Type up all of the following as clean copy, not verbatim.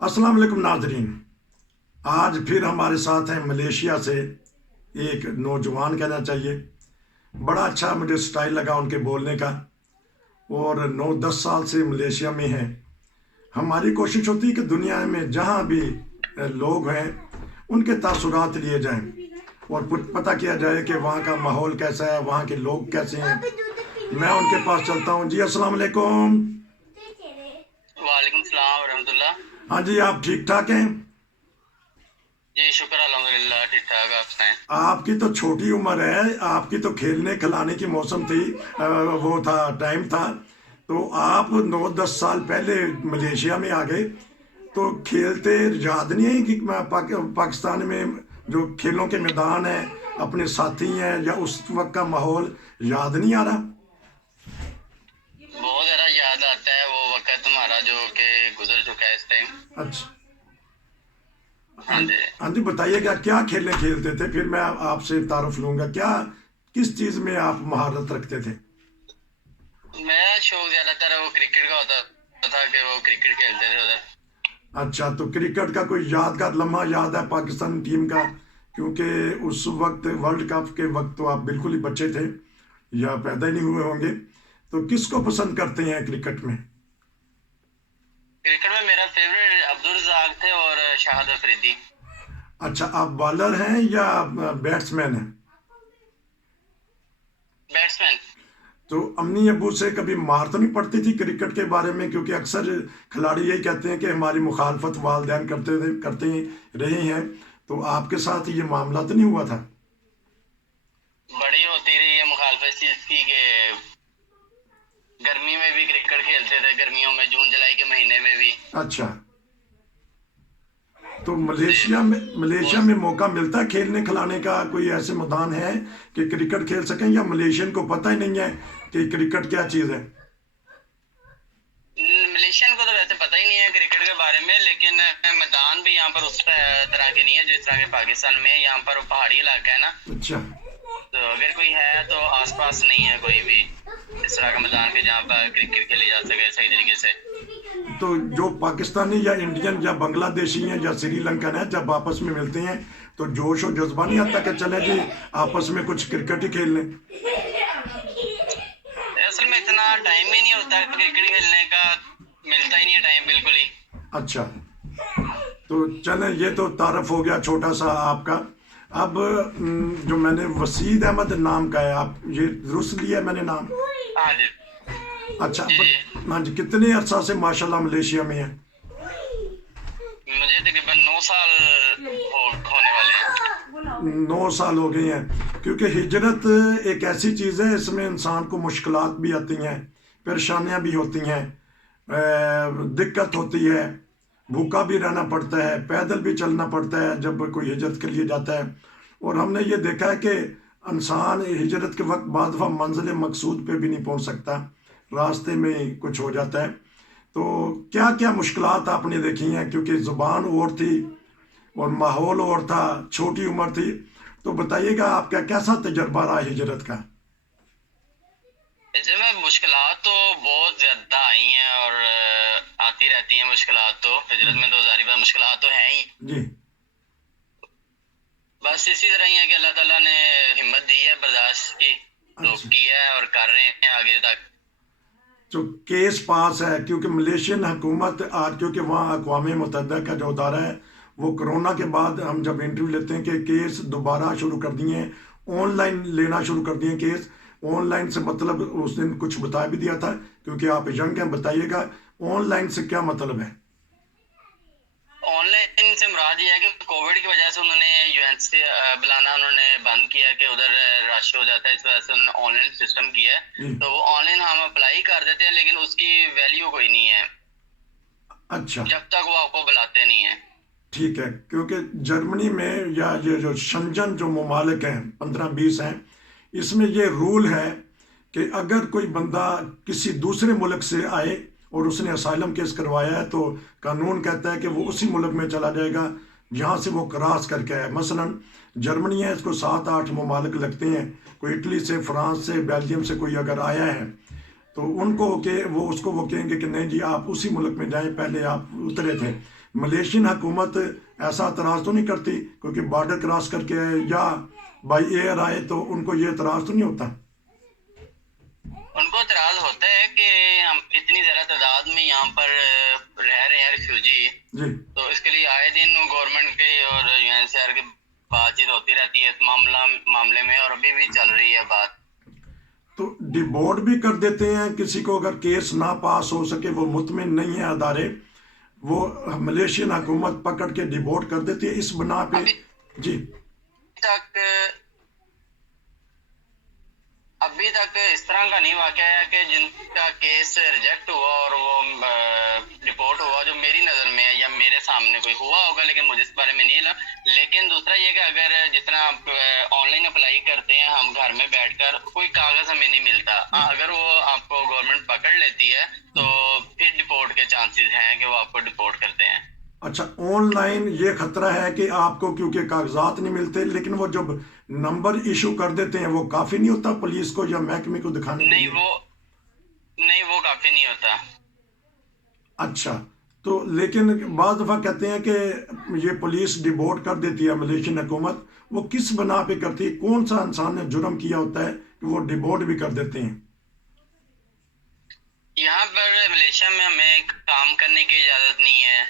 अस्सलाम वालेकुम नाजरीन। आज फिर हमारे साथ हैं मलेशिया से एक नौजवान, कहना चाहिए। बड़ा अच्छा मुझे स्टाइल लगा उनके बोलने का, और 9-10 साल से मलेशिया में हैं। हमारी कोशिश होती है कि दुनिया में जहाँ भी लोग हैं उनके तासुरात लिए जाएं और पता किया जाए कि वहाँ का माहौल कैसा है, वहाँ के लोग कैसे हैं। मैं उनके पास चलता हूँ। जी अस्सलाम वालेकुम। वालेकुम सलाम वरहमतुल्लाह। हाँ जी, आप ठीक ठाक हैं? जी शुक्र अल्हम्दुलिल्लाह, ठीक ठाक। आप सुनाएं। आपकी तो छोटी उम्र है, आपकी तो खेलने खिलाने की मौसम थी, वो था, टाइम था। तो आप 9-10 साल पहले मलेशिया में आ गए, तो खेलते याद नहीं है कि पाकिस्तान में जो खेलों के मैदान है, अपने साथी हैं, या उस वक्त का माहौल याद नहीं आ रहा? बहुत ज़्यादा याद आता है वो वक्त तुम्हारा जो कि गुजर चुका है इस टाइम। अच्छा। हाँ हाँ। जी। हाँ जी, बताइएगा क्या खेलें खेलते थे, फिर मैं आपसे तारुफ लूंगा। क्या, किस चीज़ में आप महारत रखते थे? मेरा शौक ज़्यादातर वो क्रिकेट का होता था कि वो क्रिकेट खेलते थे उधर। अच्छा, तो क्रिकेट का कोई यादगार लम्हा याद है पाकिस्तान टीम का? क्योंकि उस वक्त वर्ल्ड कप के वक्त तो आप बिल्कुल ही बच्चे थे या पैदा ही नहीं हुए होंगे। तो किसको पसंद करते हैं क्रिकेट में? क्रिकेट में मेरा फेवरेट अब्दुल रज़ाक थे और शाहिद अफरीदी। अच्छा, आप बॉलर हैं या बैट्समैन हैं? बैट्समैन। तो अम्मी अबू से कभी मार तो नहीं पड़ती थी क्रिकेट के बारे में? क्योंकि अक्सर खिलाड़ी यही कहते हैं कि हमारी मुखालफत वालिदैन करते रहे हैं। तो आपके साथ ये मामला तो नहीं हुआ था? बड़ी होती रही है मुखालफत इस चीज़ की कि गर्मी में भी क्रिकेट खेलते थे, गर्मियों में जून जुलाई के महीने में भी। अच्छा, तो जी। मलेशिया में मौका मिलता है खेलने खिलाने का? कोई ऐसे मैदान है कि क्रिकेट खेल सकें, या मलेशियन को पता ही नहीं है कि क्रिकेट क्या चीज़ है? मलेशियन को तो वैसे पता ही नहीं है क्रिकेट के बारे में, लेकिन मैदान भी यहाँ पर उस तरह के नहीं है जिस तरह के पाकिस्तान में है। यहाँ पर पहाड़ी इलाका है ना, अच्छा। तो अगर कोई है तो आसपास नहीं है कोई भी इस तरह का मैदान के जहाँ पर क्रिकेट खेली जा सके सही तरीके से। तो जो पाकिस्तानी या इंडियन या बांग्लादेशी हैं या श्रीलंकन है, जब आपस में मिलते हैं तो जोश और जज्बा नहीं आता कि चले जी आपस में कुछ क्रिकेट ही खेल लें? असल में इतना टाइम ही नहीं होता क्रिकेट खेलने का, मिलता ही नहीं है टाइम बिल्कुल ही। अच्छा, तो चलें, ये तो तारफ हो गया छोटा सा आपका। अब जो मैंने वसीद अहमद नाम का है, आप ये दुरुस्त लिया है मैंने नाम? हाँ जी। अच्छा। जी जी। हाँ जी, कितने अरसा से माशाल्लाह मलेशिया में है? मुझे तकरीबन 9 साल होने वाले हैं। 9 साल हो गए हैं। क्योंकि हिजरत एक ऐसी चीज़ है, इसमें इंसान को मुश्किलात भी आती हैं, परेशानियां भी होती हैं, दिक्कत होती है, भूखा भी रहना पड़ता है, पैदल भी चलना पड़ता है जब कोई हिजरत के लिए जाता है। और हमने ये देखा है कि इंसान हिजरत के वक्त बाद दफ़ा मंजिल मकसूद पे भी नहीं पहुंच सकता, रास्ते में कुछ हो जाता है। तो क्या क्या मुश्किलात आपने देखी हैं? क्योंकि ज़ुबान और थी और माहौल और था, छोटी उम्र थी। तो बताइएगा आपका कैसा तजर्बा रहा हिजरत का? इसमें मुश्किलात तो बहुत ज्यादा आई हैं और आती रहती हैं मुश्किलात। तो हिजरत में तो जारी बात मुश्किलात तो हैं ही। जी। बस इसी तरह ही है कि अल्लाह ताला ने हिम्मत दी है बर्दाश्त की, तो अच्छा, किया है और कर रहे हैं आगे तक। तो केस पास है, क्योंकि मलेशियन हुकूमत आज, क्योंकि वहाँ अक़वाम मुत्तहिदा का जो अदारा है, वो कोरोना के बाद हम जब इंटरव्यू लेते हैं कि केस दोबारा शुरू कर दिए हैं, ऑनलाइन लेना शुरू कर दिए केस। ऑनलाइन से मतलब उस दिन कुछ बता भी दिया था, क्योंकि आप यंग हैं, बताइएगा ऑनलाइन से क्या मतलब है? ऑनलाइन से मुराद ये है कि कोविड की वजह से उन्होंने यूएन से बुलाना उन्होंने बंद किया कि उधर रश हो जाता है, इस वजह से उन्होंने ऑनलाइन सिस्टम किया है। जी। तो वो ऑनलाइन हम अप्लाई कर देते हैं, लेकिन उसकी वैल्यू कोई नहीं है अच्छा, जब तक वो आपको बुलाते नहीं है। ठीक है। क्योंकि जर्मनी में या ये जो शंजन जो ममालिक हैं, 15-20 हैं, इसमें ये रूल है कि अगर कोई बंदा किसी दूसरे मुल्क से आए और उसने असाइलम केस करवाया है, तो कानून कहता है कि वो उसी मुल्क में चला जाएगा जहाँ से वो क्रॉस करके आया। मसलन जर्मनी है, इसको 7-8 ममालिक लगते हैं। कोई इटली से, फ्रांस से, बेल्जियम से कोई अगर आया है, तो उनको के वो उसको वो कहेंगे कि नहीं जी आप उसी मुल्क में जाएं, पहले आप उतरे थे। ملیشین حکومت ایسا اعتراض تو نہیں کرتی کیونکہ بارڈر کراس کر کے یا بائی ایئر آئے تو ان کو یہ اعتراض تو نہیں ہوتا؟ ان کو اعتراض ہوتا ہے کہ ہم اتنی زیادہ تعداد میں یہاں پر رہ رہے ہیں ریفیوجی، جی تو اس کے لیے آئے دن گورنمنٹ کی اور UNHCR کی بات چیت ہوتی رہتی ہے اس معاملے میں، اور ابھی بھی چل رہی ہے بات۔ تو ڈیبورٹ بھی کر دیتے ہیں کسی کو اگر کیس نہ پاس ہو سکے، وہ مطمئن نہیں ہے ادارے، وہ ملیشین حکومت پکڑ کے ڈیبورٹ کر دیتی ہے اس بنا پہ؟ جی ابھی تک اس طرح کا نہیں واقعہ ہے کہ جن کا کیس ریجیکٹ ہوا اور وہ رپورٹ ہوا، جو میری نظر میں ہے یا میرے سامنے کوئی ہوا ہوگا لیکن مجھے اس بارے میں نہیں علم۔ لیکن دوسرا یہ کہ اگر جس طرح آپ آن لائن اپلائی کرتے ہیں ہم گھر میں بیٹھ کر، کوئی کاغذ ہمیں نہیں ملتا، اگر وہ آپ کو گورنمنٹ پکڑ لیتی ہے تو پھر ڈپورٹ کے چانسز ہیں کہ وہ آپ کو ڈپورٹ کرتے ہیں۔ اچھا، آن لائن یہ خطرہ ہے کہ آپ کو کیونکہ کاغذات نہیں ملتے، لیکن وہ جب نمبر ایشو کر دیتے ہیں وہ کافی نہیں ہوتا پولیس کو یا محکمے کو دکھانے کے لیے؟ نہیں وہ کافی نہیں ہوتا۔ اچھا، تو لیکن بعض دفعہ کہتے ہیں کہ یہ پولیس ڈیبورٹ کر دیتی ہے ملیشین حکومت، وہ کس بنا پہ کرتی ہے؟ کون سا انسان نے جرم کیا ہوتا ہے کہ وہ ڈیبورٹ بھی کر دیتے ہیں؟ یہاں پر ملیشیا میں ہمیں کام کرنے کی اجازت نہیں ہے،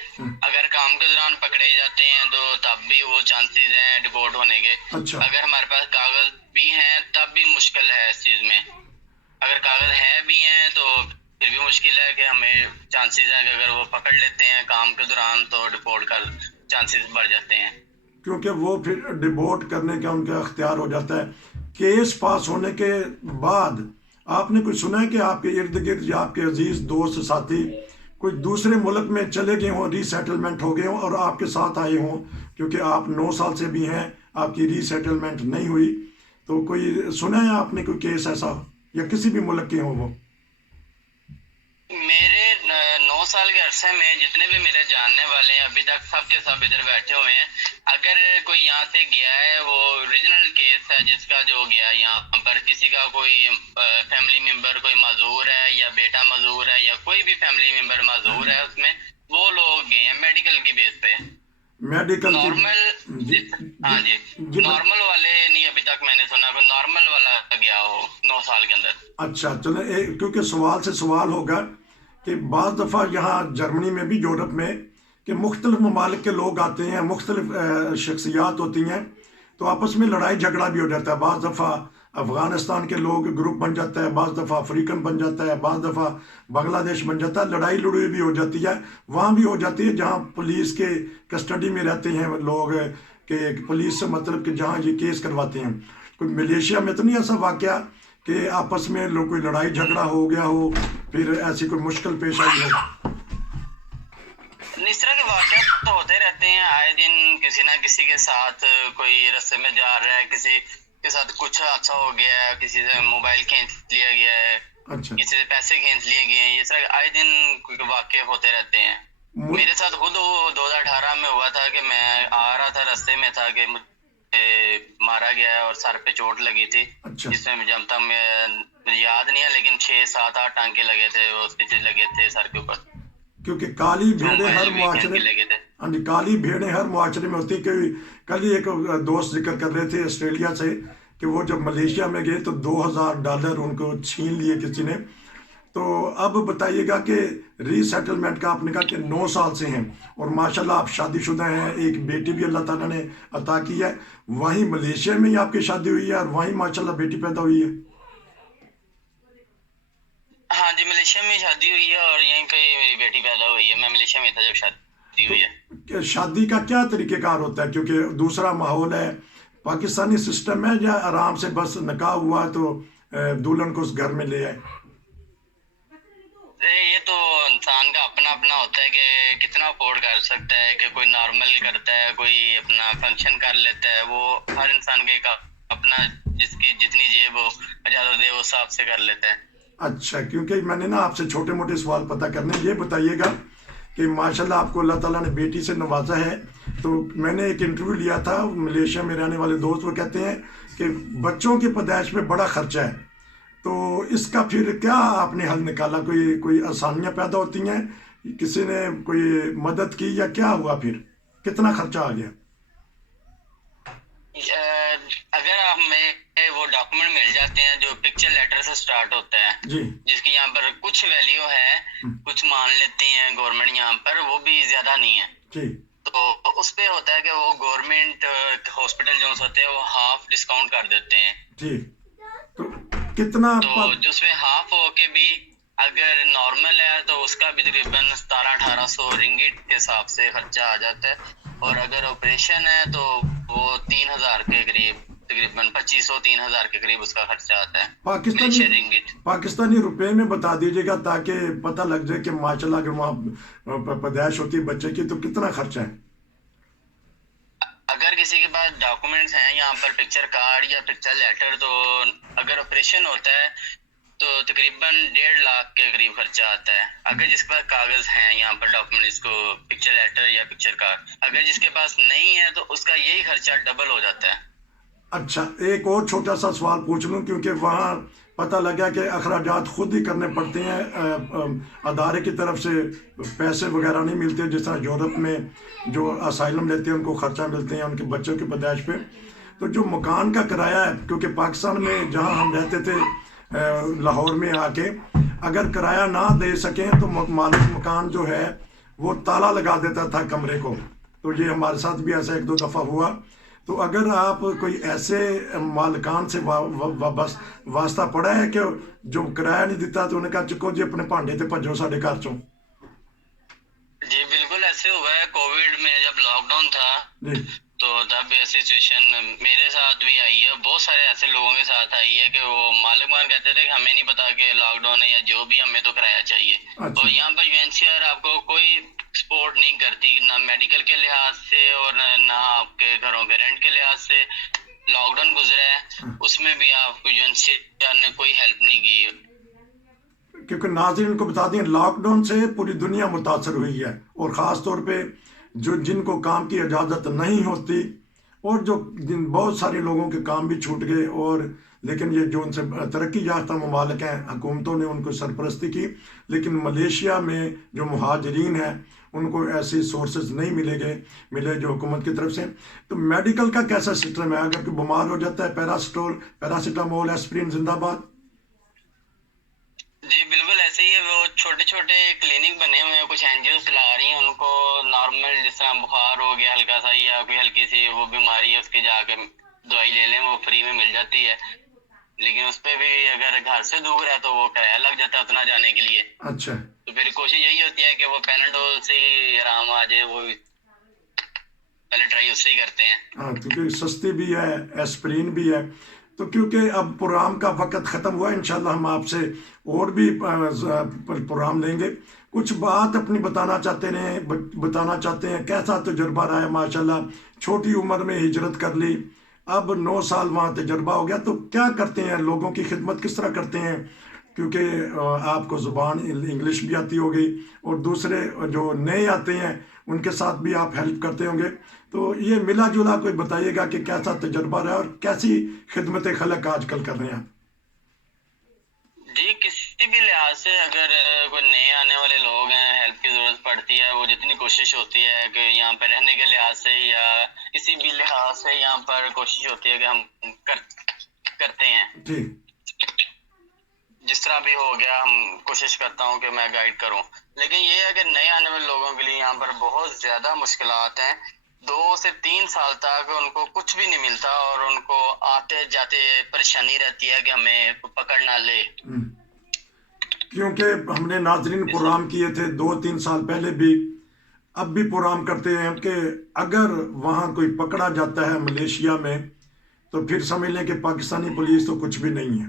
اگر کام کے دوران پکڑے جاتے ہیں تو تب بھی وہ چانسز ہیں ڈپورٹ ہونے کے۔ اچھا، اگر ہمارے پاس کاغذ بھی ہیں تب بھی مشکل ہے اس چیز میں، اگر کاغذ ہے بھی ہیں تو پھر بھی مشکل ہے کہ ہمیں چانسز ہیں کہ اگر وہ پکڑ لیتے ہیں کام کے دوران تو ڈپورٹ کا چانسز بڑھ جاتے ہیں، کیونکہ وہ پھر ڈیبورٹ کرنے کا ان کا اختیار ہو جاتا ہے۔ کیس پاس ہونے کے بعد آپ نے کچھ سنا ہے کہ آپ کے ارد گرد یا آپ کے عزیز دوست ساتھی کوئی دوسرے ملک میں چلے گئے ہوں، ری سیٹلمنٹ ہو گئے ہوں اور آپ کے ساتھ آئے ہوں، کیونکہ آپ 9 سال سے بھی ہیں، آپ کی ری سیٹلمنٹ نہیں ہوئی، تو کوئی سنا ہے آپ نے کوئی کیس ایسا یا کسی بھی ملک کے ہوں وہ؟ میرے 9 سال کے عرصے میں جتنے بھی میرے جاننے والے ہیں ابھی تک سب کے سب ادھر بیٹھے ہوئے ہیں۔ اگر کوئی یہاں سے گیا ہے وہ اوریجنل کیس ہے جس کا جو گیا یہاں پر، کسی کا کوئی فیملی ممبر کوئی معذور ہے یا بیٹا معذور ہے یا کوئی بھی فیملی ممبر معذور ہے اس میں، وہ لوگ گئے ہیں میڈیکل کی بیس پہ، میڈیکل نارمل۔ ہاں جی، نارمل والے نہیں ابھی تک میں نے سنا کوئی نارمل والا گیا ہو 9 سال کے اندر۔ اچھا چلیں، کیونکہ سوال سے سوال ہوگا کہ بعض دفعہ یہاں جرمنی میں بھی، یورپ میں، کہ مختلف ممالک کے لوگ آتے ہیں، مختلف شخصیات ہوتی ہیں، تو آپس میں لڑائی جھگڑا بھی ہو جاتا ہے۔ بعض دفعہ افغانستان کے لوگ گروپ بن جاتا ہے، بعض دفعہ افریقن بن جاتا ہے، بعض دفعہ بنگلہ دیش بن جاتا ہے، لڑائی لڑوئی بھی ہو جاتی ہے۔ وہاں بھی ہو جاتی ہے جہاں پولیس کے کسٹڈی میں رہتے ہیں لوگ، کہ پولیس سے مطلب کہ جہاں یہ کیس کرواتے ہیں۔ کوئی ملیشیا میں تو نہیں ایسا واقعہ کہ آپس میں لوگ کوئی لڑائی جھگڑا ہو گیا ہو، پھر ایسی کوئی مشکل پیش آئی ہو؟ اس طرح کے واقعات تو ہوتے رہتے ہیں آئے دن، کسی نہ کسی کے ساتھ کوئی رستے میں جا رہا ہے، کسی کے ساتھ کچھ حادثہ ہو گیا ہے، کسی سے موبائل کھینچ لیا گیا ہے، اچھا، کسی سے پیسے کھینچ لیے گئے ہیں، اس طرح آئے دن واقع ہوتے رہتے ہیں۔ میرے ساتھ خود 2018 میں ہوا تھا کہ میں آ رہا تھا، رستے میں تھا کہ مجھے مارا گیا ہے اور سر پہ چوٹ لگی تھی، اچھا، جس میں جب تک میں یاد نہیں ہے لیکن 6 7 8 ٹانکے لگے تھے، وہ اسٹچز لگے تھے سر کے اوپر، کیونکہ کالی بھیڑیں ہر ٹانکے لگے تھے۔ ہاں جی، کالی بھیڑیں ہر معاشرے میں ہوتی ہیں۔ کہ کل ہی ایک دوست ذکر کر رہے تھے آسٹریلیا سے کہ وہ جب ملیشیا میں گئے تو $2000 ان کو چھین لیے کسی نے۔ تو اب بتائیے گا کہ ری سیٹلمنٹ کا آپ نے کہا کہ 9 سال سے ہیں اور ماشاءاللہ آپ شادی شدہ ہیں، ایک بیٹی بھی اللہ تعالیٰ نے عطا کی ہے، وہیں ملیشیا میں ہی آپ کی شادی ہوئی ہے اور وہیں ماشاءاللہ بیٹی پیدا ہوئی ہے؟ ہاں جی، ملیشیا میں شادی ہوئی ہے اور یہیں پہ میری بیٹی پیدا ہوئی ہے، میں ملیشیا میں تھا جب شادی ہوئی ہے۔ شادی کا کیا طریقہ کار ہوتا ہے؟ کیونکہ دوسرا ماحول ہے، پاکستانی سسٹم ہے یا آرام سے بس نکاح ہوا تو دلہن کو اس گھر میں لے آئے؟ یہ تو انسان کا اپنا اپنا ہوتا ہے کہ کتنا افورڈ کر سکتا ہے، کہ کوئی نارمل کرتا ہے، کوئی اپنا فنکشن کر لیتا ہے، وہ ہر انسان کے اپنا جس کی جتنی جیب ہو اجازت دے وہ حساب سے کر لیتا ہے۔ اچھا، کیونکہ میں نے نا آپ سے چھوٹے موٹے سوال پتہ کرنے، یہ بتائیے گا کہ ماشاءاللہ آپ کو اللہ تعالیٰ نے بیٹی سے نوازا ہے، تو میں نے ایک انٹرویو لیا تھا ملیشیا میں رہنے والے دوست، وہ کہتے ہیں کہ بچوں کی پیدائش میں بڑا خرچہ ہے، تو اس کا پھر کیا آپ نے حل نکالا؟ کوئی آسانیاں پیدا ہوتی ہیں किसी ने कोई मदद की या क्या हुआ, फिर कितना खर्चा आ गया? अगर हमें वो डॉक्यूमेंट मिल जाते हैं जो पिक्चर लेटर से स्टार्ट होता है, जी जिसकी यहाँ पर कुछ वैल्यू है, कुछ मान लेती है गवर्नमेंट यहाँ पर, वो भी ज्यादा नहीं है, जी तो उस पे होता है कि वो गवर्नमेंट हॉस्पिटल जो होते हैं वो हाफ डिस्काउंट कर देते हैं। जी। तो कितना तो जो उसमें हाफ होके भी अगर नॉर्मल है तो उसका भी तकरीबन 1700-1800 रिंगिट के हिसाब से खर्चा आ जाता है, और अगर ऑपरेशन है तो वो 3000 के करीब, तकरीबन 2500-3000 के करीब उसका खर्चा आता है मलेशियन रिंगिट। पाकिस्तानी रुपए में बता दीजिएगा ताकि पता लग जाए कि माशाल्लाह अगर वहाँ पैदाइश होती है बच्चे की तो कितना खर्चा है। अगर किसी के पास डॉक्यूमेंट्स हैं यहाँ पर पिक्चर कार्ड या पिक्चर लेटर, तो अगर ऑपरेशन होता है तो तकरीबन 1.5 लाख के करीब खर्चा आता है। अगर जिसके पास कागज हैं यहाँ पर डॉक्यूमेंट, इसको पिक्चर लेटर या पिक्चर कार्ड, अगर जिसके पास नहीं है तो उसका यही खर्चा डबल हो जाता है। अच्छा, एक और छोटा सा सवाल पूछ लूँ, क्योंकि वहाँ पता लगा कि अखराजात खुद ही करने पड़ते हैं, अदारे की तरफ से पैसे वगैरह नहीं मिलते, जिस तरह यूरोप में जो असाइलम लेते हैं उनको खर्चा मिलते हैं उनके बच्चों की पैदाइश पे। तो जो मकान का किराया है, क्योंकि पाकिस्तान में जहाँ हम रहते थे लाहौर में आके, अगर किराया ना दे सकें तो मालिक मकान जो है वो ताला लगा देता था कमरे को। तो ये हमारे साथ भी ऐसा 1-2 दफ़ा हुआ। तो अगर आप कोई ऐसे मालिकान से वास्ता पड़ा है कि जो किराया नहीं देता तो उन्हें कहा चुको जी अपने भांडे ते भजो साढ़े घर चो? जी बिल्कुल ऐसे हुआ है। कोविड में जब लॉकडाउन था जी तो तब ऐसी सिचुएशन मेरे साथ भी आई है, बहुत सारे ऐसे लोगों के साथ आई है कि वो मालिकमान कहते थे कि हमें नहीं पता कि लॉकडाउन है या जो भी, हमें तो किराया चाहिए। अच्छा। और यहाँ पर यूएनएचसीआर आपको कोई सपोर्ट नहीं करती, ना मेडिकल के लिहाज से और ना आपके घरों के रेंट के लिहाज से। लॉकडाउन गुजरा है उसमें भी आपको यूएनएचसीआर ने कोई हेल्प नहीं की। क्योंकि नाज़रीन को बता दें लॉकडाउन से पूरी दुनिया मुतासर हुई है, और ख़ास तौर पे जो जिनको काम की इजाज़त नहीं होती, और जो बहुत सारे लोगों के काम भी छूट गए। और लेकिन ये जो उनसे तरक्की याफ्ता ममालिक हैं, हुकूमतों ने उनको सरपरस्ती की, लेकिन मलेशिया में जो मुहाजिरीन हैं उनको ऐसी सोर्सेज नहीं मिले जो हुकूमत की तरफ से। तो मेडिकल का कैसा सिस्टम है? अगर कोई बीमार हो जाता है, पैरासिटामोल, एस्प्रिन जिंदाबाद? जी बिल्कुल ऐसे ही है। वो छोटे छोटे क्लिनिक बने हुए हैं, कुछ एनजीओ चला रही हैं उनको। नॉर्मल जिस तरह बुखार हो गया हल्का सा या कोई हल्की सी वो बीमारी है, उसकी जाके दवाई ले लें, वो फ्री में मिल जाती है। लेकिन उस पे भी अगर घर से दूर है तो वो किराया लग जाता है उतना जाने के लिए। अच्छा। तो फिर कोशिश यही होती है कि वो पैनाडोल से ही आराम आ जाए, वो पहले ट्राई उससे ही करते हैं। हाँ, क्योंकि सस्ती भी है, एस्प्रिन भी है। तो क्योंकि अब प्रोग्राम का वक्त ख़त्म हुआ, इंशाल्लाह हम आपसे और भी प्रोग्राम लेंगे। कुछ बात अपनी बताना चाहते हैं कैसा तजुर्बा रहा है? माशाल्लाह छोटी उम्र में हिजरत कर ली, अब 9 साल वहाँ तजुर्बा हो गया, तो क्या करते हैं, लोगों की खिदमत किस तरह करते हैं? क्योंकि आपको ज़ुबान इंग्लिश भी आती होगी और दूसरे जो नए आते हैं उनके साथ भी आप हेल्प करते होंगे। तो ये मिला जुला कोई बताइएगा कि कैसा तजर्बा रहा और कैसी खिदमत खलक आजकल कर रहे हैं? जी किसी भी लिहाज से अगर कोई नए आने वाले लोग हैं, हेल्प की ज़रूरत पड़ती है, वो जितनी कोशिश होती है कि यहाँ पर रहने के लिहाज से या किसी भी लिहाज से यहाँ पर कोशिश होती है कि हम करते हैं जी। जिस तरह भी हो गया हम कोशिश करता हूँ कि मैं गाइड करूँ। लेकिन ये है कि नए आने वाले लोगों के लिए यहाँ पर बहुत ज़्यादा मुश्किलात हैं। 2 से 3 साल तक उनको कुछ भी नहीं मिलता और उनको आते जाते परेशानी रहती है कि हमें पकड़ ना ले। क्योंकि हमने नाजरीन प्रोग्राम किए थे 2-3 साल पहले भी, अब भी प्रोग्राम करते हैं कि अगर वहाँ कोई पकड़ा जाता है मलेशिया में तो फिर समझ लें कि पाकिस्तानी पुलिस तो कुछ भी नहीं है।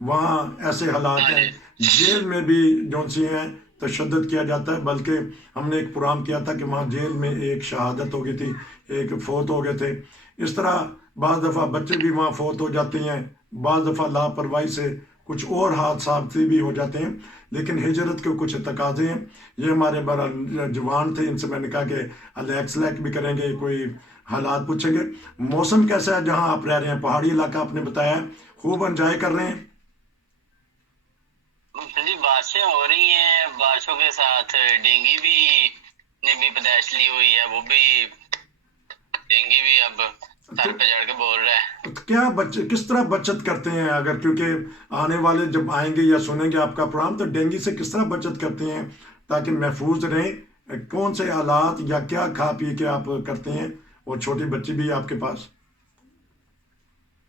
वहाँ ऐसे हालात हैं, जेल में भी जो सी हैं तशद्दुद किया जाता है। बल्कि हमने एक प्रोग्राम किया था कि वहाँ जेल में एक शहादत हो गई थी, एक फौत हो गए थे। इस तरह बाज़ दफ़ा बच्चे भी वहाँ फौत हो जाते हैं, बाज़ दफ़ा लापरवाही से कुछ और हादसा भी हो जाते हैं। लेकिन हिजरत के कुछ तकाजे हैं। ये हमारे बड़ा जवान थे, इनसे मैंने कहा कि अलैक्स भी करेंगे, कोई हालात पूछेंगे। मौसम कैसा है जहाँ आप रह रहे हैं? पहाड़ी इलाका आपने बताया, खूब एंजॉय कर रहे हैं? جی بارشیں ہو رہی ہیں، بارشوں کے ساتھ ڈینگی بھی نے بھی پیدائش لی ہوئی ہے، وہ بھی ڈینگی بھی اب سر پہ چڑھ کے بول رہا ہے. تو کیا کس طرح بچت کرتے ہیں اگر، کیونکہ آنے والے جب آئیں گے یا سنیں گے آپ کا پروگرام، تو ڈینگی سے کس طرح بچت کرتے ہیں تاکہ محفوظ رہیں؟ کون سے آلات یا کیا کھا پی کے آپ کرتے ہیں، اور چھوٹی بچی بھی ہے آپ کے پاس؟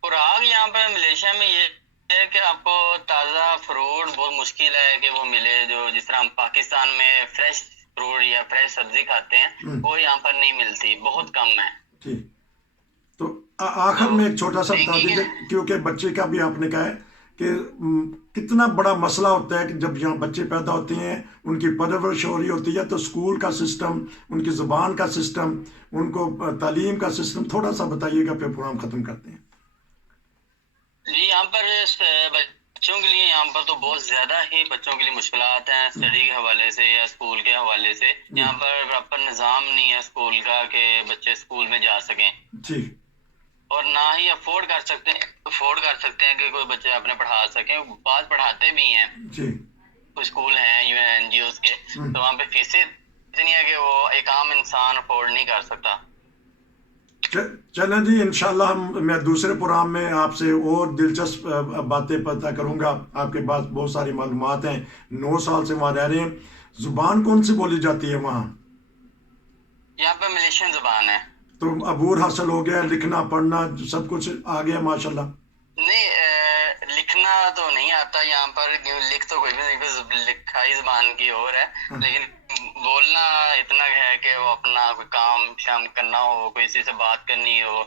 خوراک یہاں پہ ملیشیا میں یہ ہے کہ آپ کو تازہ فروٹ بہت مشکل ہے کہ وہ ملے، جو جس طرح ہم پاکستان میں فریش فروٹ یا فریش سبزی کھاتے ہیں وہ یہاں پر نہیں ملتی، بہت کم ہے. ٹھیک. تو آخر میں ایک چھوٹا سا بتا دیجیے، کیونکہ بچے کا بھی آپ نے کہا ہے کہ کتنا بڑا مسئلہ ہوتا ہے کہ جب یہاں بچے پیدا ہوتے ہیں، ان کی پرورش ہو رہی ہوتی ہے، تو اسکول کا سسٹم، ان کی زبان کا سسٹم، ان کو تعلیم کا سسٹم تھوڑا سا بتائیے گا، پھر پروگرام ختم کرتے ہیں. جی یہاں پر بچوں کے لیے یہاں پر تو بہت زیادہ ہی بچوں کے لیے مشکلات ہیں، اسٹڈی کے حوالے سے یا اسکول کے حوالے سے. یہاں پر پراپر نظام نہیں ہے اسکول کا کہ بچے اسکول میں جا سکیں، ٹھیک. اور نہ ہی افورڈ کر سکتے ہیں کہ کوئی بچے اپنے پڑھا سکیں. بعض پڑھاتے بھی ہیں، جی. اسکول ہیں یو این جی اوز کے، تو وہاں پہ فیسیں اتنی ہے کہ وہ ایک عام انسان افورڈ نہیں کر سکتا. چلیں جی، انشاءاللہ میں دوسرے پروگرام میں آپ سے اور دلچسپ باتیں پتہ کروں گا. آپ کے پاس بہت ساری معلومات ہیں، 9 سال سے وہاں رہ رہے ہیں. زبان کون سی بولی جاتی ہے وہاں؟ یہاں پہ ملیشین زبان ہے. تو عبور حاصل ہو گیا، لکھنا پڑھنا سب کچھ آ گیا ماشاءاللہ؟ نہیں، لکھنا تو نہیں آتا یہاں پر، لکھ تو کوئی بھی نہیں، لکھائی زبان کی اور ہے، لیکن بولنا اتنا ہے کہ وہ اپنا کوئی کام شام کرنا ہو، کوئی کسی سے بات کرنی ہو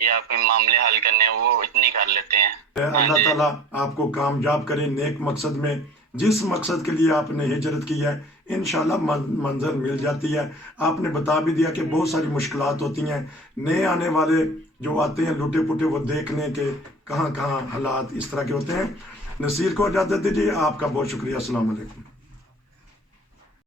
یا کوئی معاملے حل کرنے ہو، وہ اتنی کر لیتے ہیں. اللہ تعالیٰ آپ کو کامیاب کرے نیک مقصد میں، جس مقصد کے لیے آپ نے ہجرت کی ہے. انشاءاللہ منزل مل جاتی ہے. آپ نے بتا بھی دیا کہ بہت ساری مشکلات ہوتی ہیں. نئے آنے والے جو آتے ہیں لوٹے پوٹے، وہ دیکھ لیں کہ کہاں کہاں حالات اس طرح کے ہوتے ہیں. نصیر کو اجازت دیجیے. آپ کا بہت شکریہ. السلام علیکم.